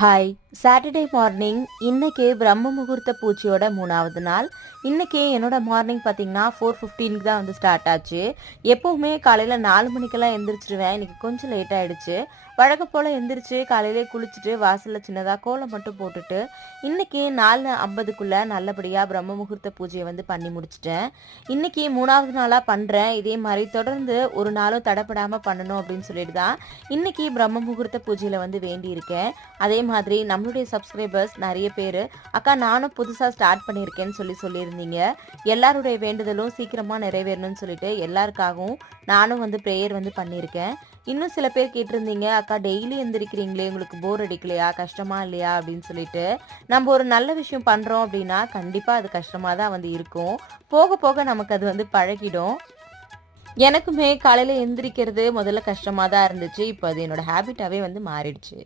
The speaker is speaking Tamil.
ஹாய். சாட்டர்டே மார்னிங் இன்னைக்கு பிரம்ம முகூர்த்த பூஜையோட 3வது நாள். இன்னைக்கு என்னோட மார்னிங் பார்த்தீங்கன்னா 4:15க்கு தான் வந்து ஸ்டார்ட் ஆச்சு. எப்பவுமே காலையில 4 மணிக்கெல்லாம் எந்திரிச்சிருவேன். இன்னைக்கு கொஞ்சம் லேட் ஆயிடுச்சு. வழக்கம் போல எந்திரிச்சு காலையிலே குளிச்சுட்டு வாசல்ல சின்னதா கோலம் மட்டும் போட்டுட்டு, இன்னைக்கு 4:50க்குள்ள நல்லபடியா பிரம்ம முகூர்த்த பூஜைய வந்து பண்ணி முடிச்சுட்டேன். இன்னைக்கு 3வது நாளா பண்றேன். இதே மாரி தொடர்ந்து ஒரு நாளும் தடப்படாம பண்ணணும் அப்படின்னு சொல்லிட்டு தான் இன்னைக்கு பிரம்ம முகூர்த்த பூஜையில வந்து வேண்டியிருக்கேன். அதே மாதிரி நம்மளுடைய சப்ஸ்கிரைபர்ஸ் நிறைய பேர் அக்கா நானும் புதுசாக ஸ்டார்ட் பண்ணியிருக்கேன்னு சொல்லியிருந்தீங்க. எல்லாருடைய வேண்டுதலும் சீக்கிரமாக நிறைவேறணும்னு சொல்லிட்டு எல்லாருக்காகவும் நானும் வந்து ப்ரேயர் வந்து பண்ணியிருக்கேன். இன்னும் சில பேர் கேட்டிருந்தீங்க, அக்கா டெய்லி எந்திரிக்கிறீங்களே உங்களுக்கு போர் அடிக்கலையா, கஷ்டமா இல்லையா அப்படின்னு சொல்லிட்டு. நம்ம ஒரு நல்ல விஷயம் பண்ணுறோம் அப்படின்னா கண்டிப்பாக அது கஷ்டமாக தான் வந்து இருக்கும். போக போக நமக்கு அது வந்து பழகிடும். எனக்குமே காலையில் எந்திரிக்கிறது முதல்ல கஷ்டமாக தான் இருந்துச்சு. இப்போ அது என்னோட ஹேபிட்டாகவே வந்து மாறிடுச்சு.